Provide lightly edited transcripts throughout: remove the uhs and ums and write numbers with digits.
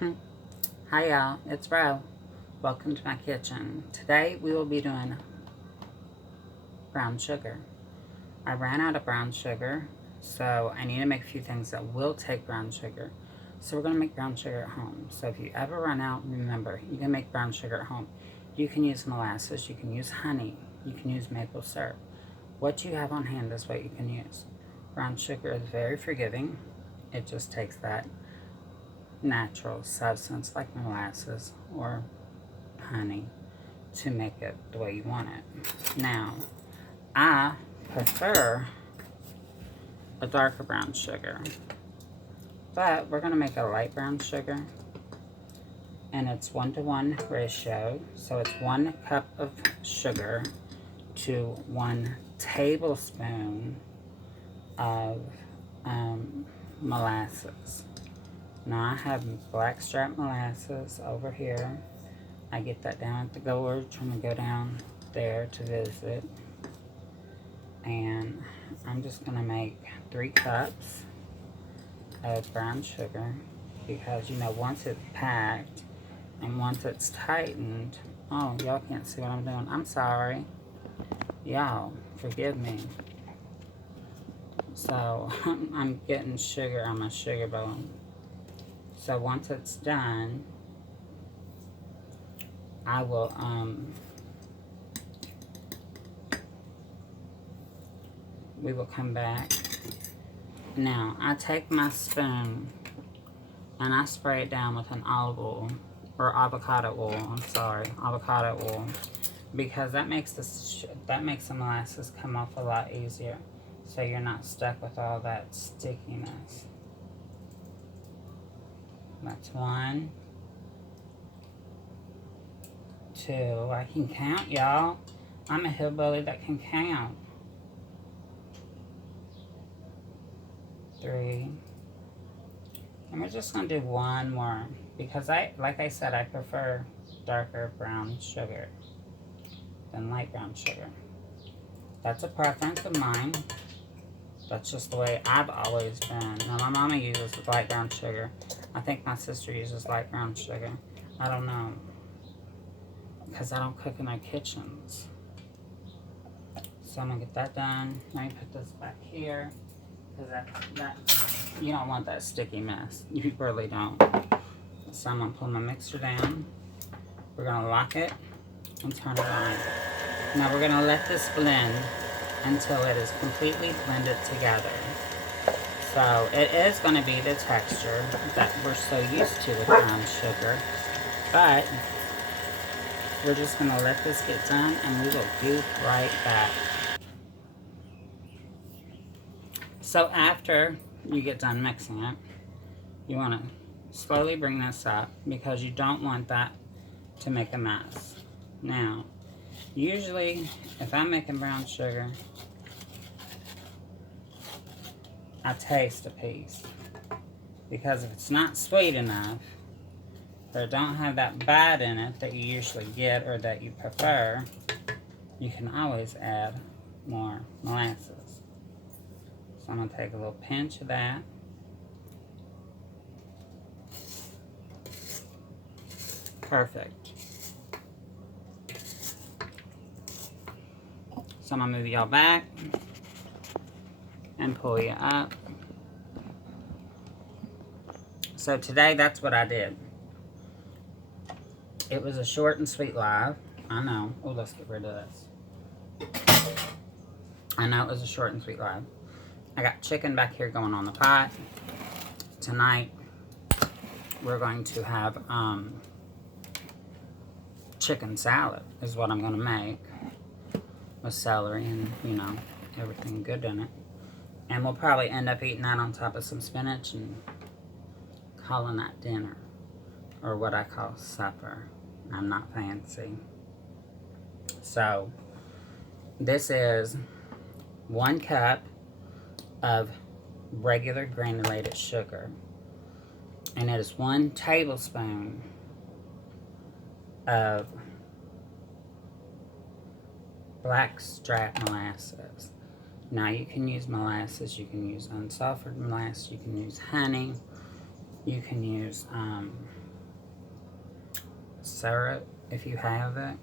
Hi y'all, it's Ro. Welcome to my kitchen. Today we will be doing brown sugar. I ran out of brown sugar, so I need to make a few things that will take brown sugar. So we're going to make brown sugar at home. So if you ever run out, remember, you can make brown sugar at home. You can use molasses, you can use honey, you can use maple syrup. What you have on hand is what you can use. Brown sugar is very forgiving. It just takes that natural substance like molasses or honey to make it the way you want it. Now, I prefer a darker brown sugar, but we're going to make a light brown sugar, and it's 1-to-1 ratio, so it's 1 cup of sugar to 1 tablespoon of molasses. Now I have blackstrap molasses over here. I get that down at the gorge when I go down there to visit. And I'm just going to make 3 cups of brown sugar because, you know, once it's packed and once it's tightened, oh, y'all can't see what I'm doing. I'm sorry. Y'all, forgive me. So, I'm getting sugar on my sugar bowl. So once it's done, I will, we will come back. Now, I take my spoon and I spray it down with an olive oil, or avocado oil, I'm sorry, avocado oil, because that makes the molasses come off a lot easier, so you're not stuck with all that stickiness. That's 1, 2, I can count, y'all. I'm a hillbilly that can count. 3, and we're just gonna do 1 more because like I said, I prefer darker brown sugar than light brown sugar. That's a preference of mine. That's just the way I've always been. Now my mama uses light brown sugar. I think my sister uses light brown sugar. I don't know, because I don't cook in their kitchens. So I'm gonna get that done. Let me put this back here, because that you don't want that sticky mess. You really don't. So I'm gonna pull my mixer down. We're gonna lock it and turn it on. Now we're gonna let this blend until it is completely blended together. So it is gonna be the texture that we're so used to with brown sugar, but we're just gonna let this get done and we will be right back. So after you get done mixing it, you want to slowly bring this up because you don't want that to make a mess. Now, usually if I'm making brown sugar, I taste a piece, because if it's not sweet enough or don't have that bite in it that you usually get or that you prefer, you can always add more molasses. So I'm going to take a little pinch of that. Perfect. So I'm going to move y'all back and pull you up. So today, that's what I did. It was a short and sweet live. I know. Oh, let's get rid of this. I know it was a short and sweet live. I got chicken back here going on the pot. Tonight, we're going to have chicken salad is what I'm going to make, with celery and, you know, everything good in it. And we'll probably end up eating that on top of some spinach and calling that dinner, or what I call supper. I'm not fancy. So, this is 1 cup of regular granulated sugar, and it is 1 tablespoon of blackstrap molasses. Now you can use molasses, you can use unsulfured molasses, you can use honey, you can use syrup if you have it.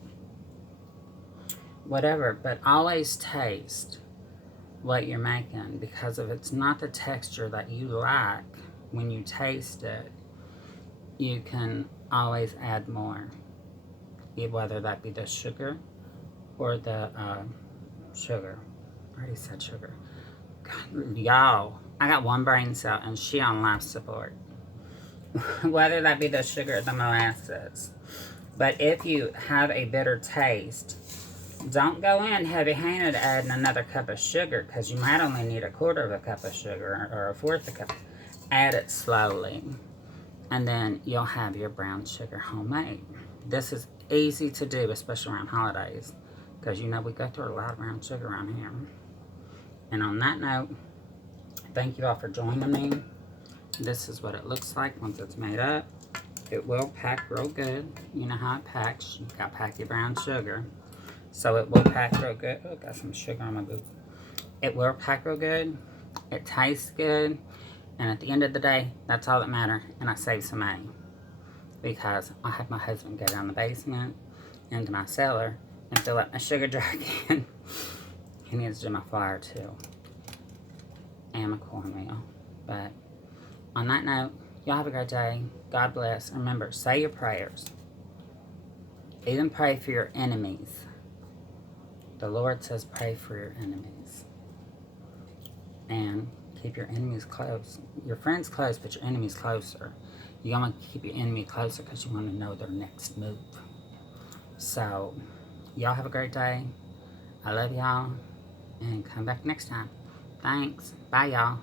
Whatever, but always taste what you're making, because if it's not the texture that you like when you taste it, you can always add more, whether that be the sugar or the sugar. I already said sugar. God, y'all, I got one brain cell and she on life support. Whether that be the sugar or the molasses. But if you have a bitter taste, don't go in heavy-handed adding another cup of sugar, because you might only need a quarter of a cup of sugar or a fourth of a cup. Add it slowly, and then you'll have your brown sugar homemade. This is easy to do, especially around holidays, because you know we go through a lot of brown sugar around here. And on that note, thank you all for joining me. This is what it looks like once it's made up. It will pack real good. You know how it packs. You got to pack your brown sugar. So it will pack real good. Oh, got some sugar on my boot. It will pack real good. It tastes good. And at the end of the day, that's all that matters. And I save some money, because I have my husband go down the basement into my cellar and fill up my sugar jar again. He needs to do my flour too. And my cornmeal. But on that note, y'all have a great day. God bless. Remember, say your prayers. Even pray for your enemies. The Lord says pray for your enemies. And keep your enemies close. Your friends close, but your enemies closer. You want to keep your enemy closer because you want to know their next move. So, y'all have a great day. I love y'all. And come back next time. Thanks. Bye, y'all.